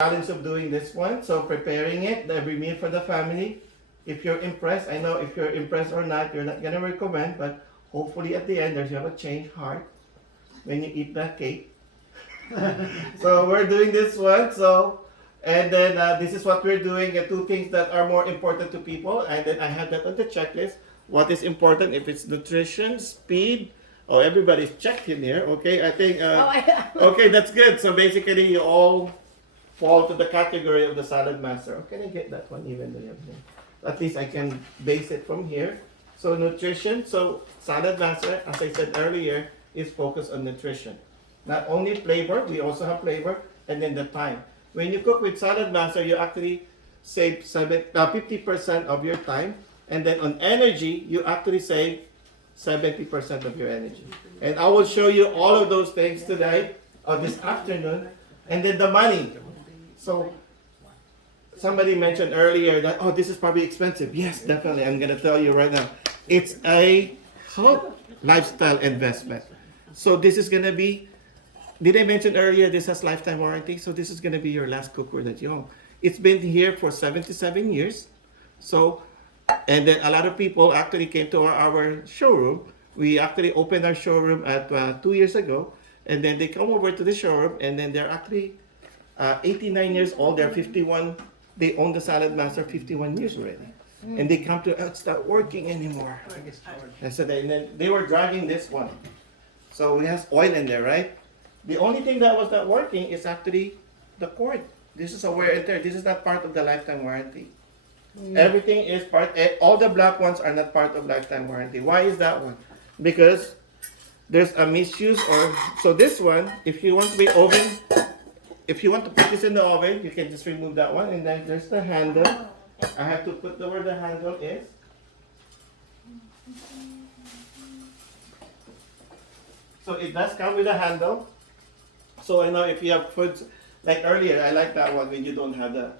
challenge of doing this one. So preparing it, every meal for the family. If you're impressed, I know if you're impressed or not, you're not gonna recommend, but hopefully at the end there's you have a change heart when you eat that cake. So we're doing this one. So and then this is what we're doing. The two things that are more important to people, and then I have that on the checklist. What is important? If it's nutrition, speed. Oh, everybody's checked in here. Okay, I think. Okay, that's good. So basically, you all fall to the category of the salad master. Oh, can I get that one even though you have here? At least I can base it from here. So nutrition. So salad master, as I said earlier, is focused on nutrition. Not only flavor, we also have flavor, and then the time. When you cook with salad master, you actually save 50% of your time, and then on energy, you actually save 70% of your energy. And I will show you all of those things today, or this afternoon, and then the money. So somebody mentioned earlier that, oh, this is probably expensive. Yes, definitely. I'm going to tell you right now. It's a lifestyle investment. So this is going to be, did I mention earlier this has lifetime warranty? So this is going to be your last cookware that you own. It's been here for 77 years. So, and then a lot of people actually came to our showroom. We actually opened our showroom at 2 years ago. And then they come over to the showroom, and then they're actually 89 years old. They're 51. They own the Salad Master 51 years already. And they come to, oh, it's not working anymore. And so they were dragging this one. So it has oil in there, right? The only thing that was not working is actually the cord. This is a wear and tear. This is not part of the lifetime warranty. Everything is part, all the black ones are not part of lifetime warranty. Why is that one? Because there's a misuse or, so this one, if you want to be oven, if you want to put this in the oven, you can just remove that one. And then there's the handle. I have to put where the handle is. So it does come with a handle. So I know if you have foods, like earlier, I like that one when you don't have the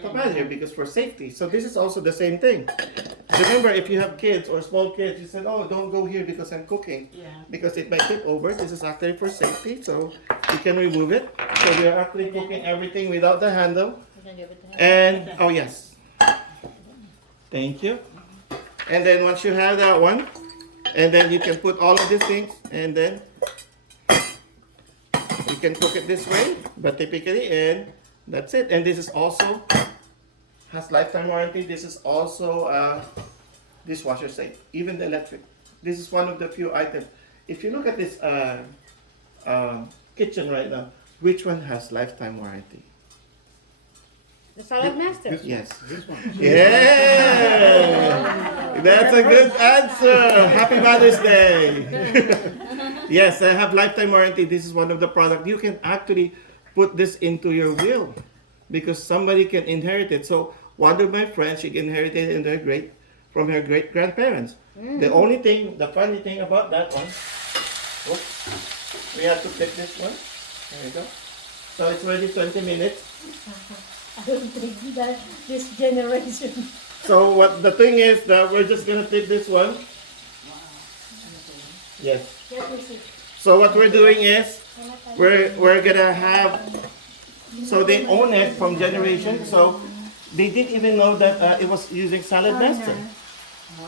command here because for safety. So this is also the same thing. Remember, if you have kids or small kids, you said, oh, don't go here because I'm cooking. Yeah. Because it might tip over. This is actually for safety, so you can remove it. So we are actually cooking everything without the handle. And, oh yes. Thank you. And then once you have that one, and then you can put all of these things, and then you can cook it this way, but typically, and that's it. And this is also has lifetime warranty. This is also dishwasher safe, even the electric. This is one of the few items. If you look at this kitchen right now, which one has lifetime warranty? The Salad Master. Yes. This one. Yeah, that's a good answer. Happy Mother's Day. Yes, I have lifetime warranty. This is one of the products. You can actually put this into your will because somebody can inherit it. So one of my friends, she inherited it from her great grandparents. The only thing, the funny thing about that one, oops, we have to click this one. There you go. So it's already 20 minutes. I don't think that this generation. So what the thing is that we're just gonna take this one. Yes. So what we're doing is we're gonna have. So they own it from generation. So they didn't even know that it was using Salad Master.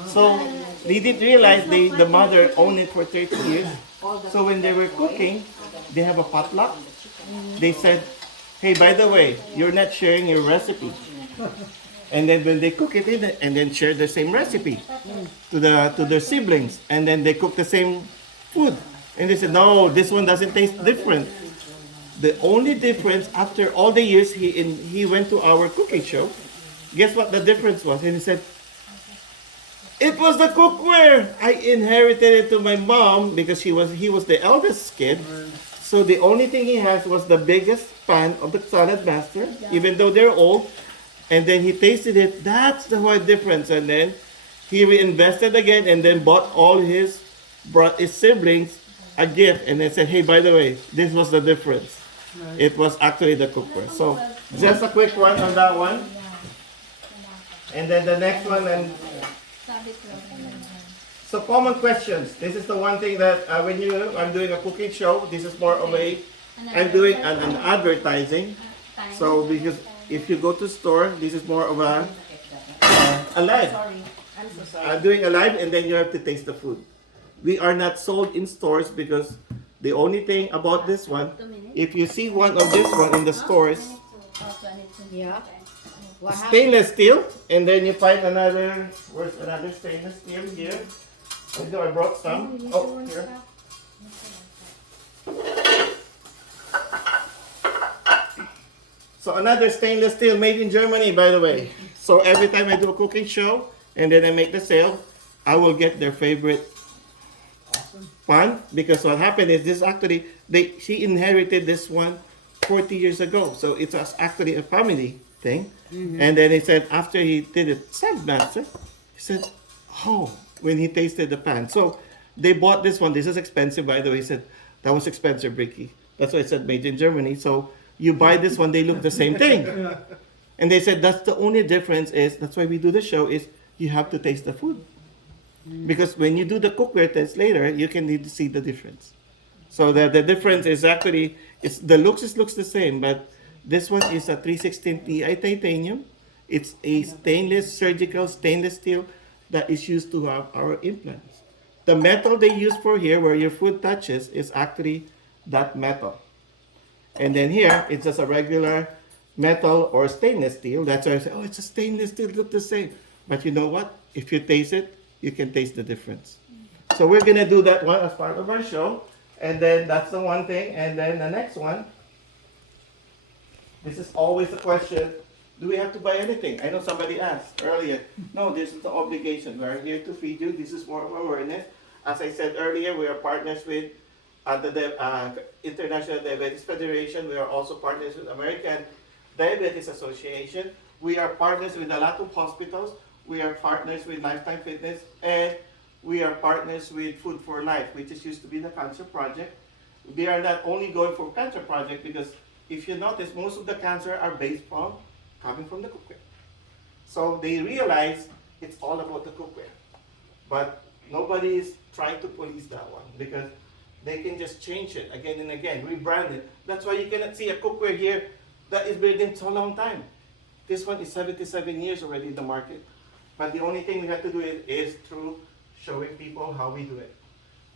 So they didn't realize the mother owned it for 30 years. So when they were cooking, they have a potluck. They said, hey, by the way, you're not sharing your recipe. And then when they cook it in and then share the same recipe to their siblings, and then they cook the same food. And they said, no, this one doesn't taste different. The only difference after all the years he went to our cooking show, guess what the difference was? And he said, it was the cookware. I inherited it to my mom because he was the eldest kid. So the only thing he has was the biggest pan of the Salad Master, even though they're old. And then he tasted it. That's the whole difference. And then he reinvested again and then brought his siblings a gift and then said, hey, by the way, this was the difference. It was actually the cookware. So just a quick one on that one. And then the next one. And so common questions. This is the one thing that I'm doing a cooking show. This is more of I'm doing an advertising. So because if you go to store, this is more of a alive. Sorry. I'm so sorry. I'm doing alive, and then you have to taste the food. We are not sold in stores because the only thing about this one, if you see one of this one in the stores, Yeah. What happened? stainless steel, and then you find another, where's another stainless steel here? I know I brought some. Oh, here. So another stainless steel made in Germany, by the way. So every time I do a cooking show and then I make the sale, I will get their favorite pan, because what happened is this actually, she inherited this one 40 years ago. So it was actually a family thing. And then he said after he did it, saladmaster, he said, oh, when he tasted the pan. So they bought this one. This is expensive, by the way. He said, that was expensive, Ricky. That's why I said made in Germany. So you buy this one, they look the same thing. And they said that's the only difference is, that's why we do the show, is you have to taste the food. Because when you do the cookware test later, you can need to see the difference. So the difference is actually, it's the looks the same, but this one is a 316 Ti titanium. It's a surgical stainless steel that is used to have our implants. The metal they use for here, where your food touches, is actually that metal. And then here, it's just a regular metal or stainless steel. That's why I say, oh, it's a stainless steel, look the same. But you know what? If you taste it, you can taste the difference. So we're gonna do that one as part of our show. And then that's the one thing. And then the next one, this is always the question, do we have to buy anything? I know somebody asked earlier. No, this is the obligation. We're here to feed you. This is more of awareness. As I said earlier, we are partners with the International Diabetes Federation. We are also partners with American Diabetes Association. We are partners with a lot of hospitals. We are partners with Lifetime Fitness, and we are partners with Food for Life, which is used to be the Cancer Project. We are not only going for Cancer Project, because if you notice, most of the cancer are based from coming from the cookware. So they realize it's all about the cookware. But nobody is trying to police that one, because they can just change it again and again, rebrand it. That's why you cannot see a cookware here that is built in so long time. This one is 77 years already in the market. But the only thing we have to do is through showing people how we do it.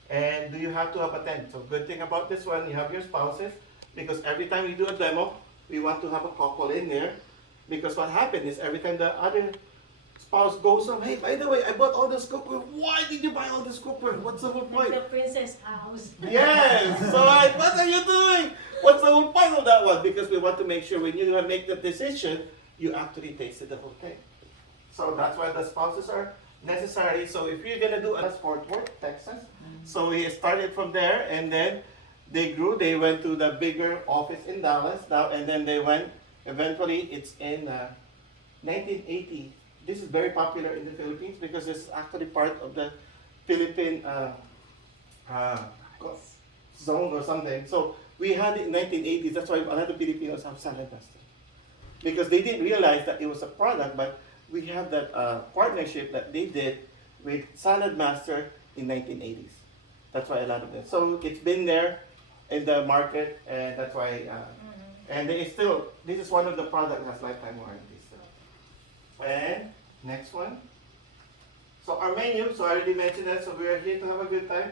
And do you have to have a tent? So good thing about this one, you have your spouses, because every time we do a demo, we want to have a couple in there. Because what happened is every time the other spouse goes on, hey, by the way, I bought all this cookware. Why did you buy all this cookware? What's the whole point? The princess house. Yes. So like, what are you doing? What's the whole point of that one? Because we want to make sure when you make the decision, you actually tasted the whole thing. So that's why the spouses are necessary. So if you're gonna do a Fort Worth, Texas, so we started from there, and then they grew. They went to the bigger office in Dallas now, and then they went. Eventually, it's in 1980. This is very popular in the Philippines because it's actually part of the Philippine zone or something. So we had it in 1980s. That's why a lot of Filipinos have saladmaster, because they didn't realize that it was a product, but we have that partnership that they did with Saladmaster in 1980s. That's why a lot of them. So it's been there in the market, and that's why. And they still, this is one of the products that has lifetime warranty still. And next one. So our menu, so I already mentioned that, so we are here to have a good time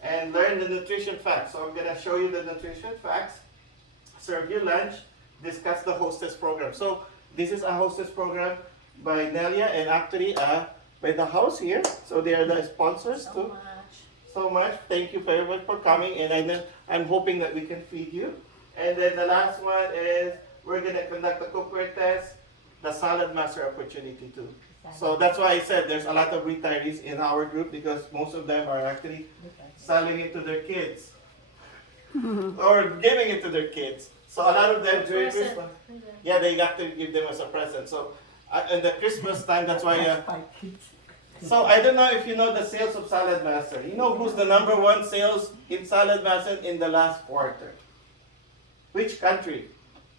and learn the nutrition facts. So I'm gonna show you the nutrition facts, serve you lunch, discuss the hostess program. So this is a hostess program by Nelia, and actually by the house here. So they are the sponsors too. So much. Thank you very much for coming, and I'm hoping that we can feed you. And then the last one is we're gonna conduct the cookware test, the saladmaster opportunity too. So that's why I said there's a lot of retirees in our group, because most of them are actually selling it to their kids or giving it to their kids. So a lot of them during Christmas, yeah, they got to give them as a present. So in the Christmas time, that's why. So I don't know if you know the sales of Saladmaster. You know who's the #1 sales in Saladmaster in the last quarter? Which country?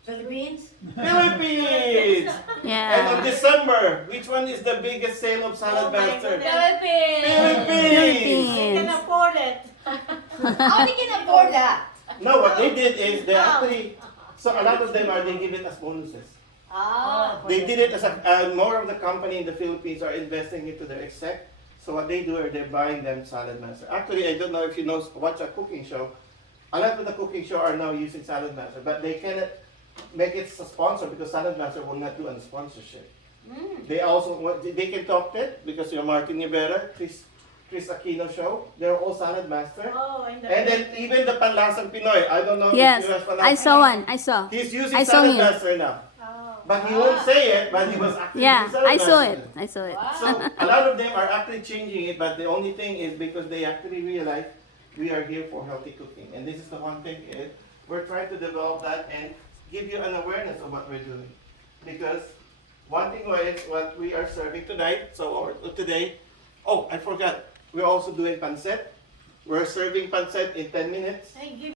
Philippines? Philippines! Yeah. And of December, which one is the biggest sale of Saladmaster? Philippines! Philippines! They can afford it. How they can afford that? No, what they did is they actually So a lot of them they give it as bonuses. Ah, They did it as more of the company in the Philippines are investing into their exec. So what they do is they're buying them Salad Master. Actually, I don't know if you know watch a cooking show. A lot of the cooking show are now using Salad Master, but they cannot make it a sponsor because Salad Master will not do a sponsorship. They also they can talk it because you're Martin Rivera, Chris Aquino show. They're all Salad Master. Oh, And then even the Panlasang Pinoy. I don't know Yes, if you have Panlasang. I saw one. I saw. He's using I saw Salad him. Master now. But he won't say it, but he was actually Yeah, using Salad I saw Master. it. I saw it. So a lot of them are actually changing it, but the only thing is because they actually realize we are here for healthy cooking. And this is the one thing is we're trying to develop that and give you an awareness of what we're doing. Because one thing is what we are serving tonight, or today, oh, I forgot, we're also doing pancit. We're serving pancit in 10 minutes.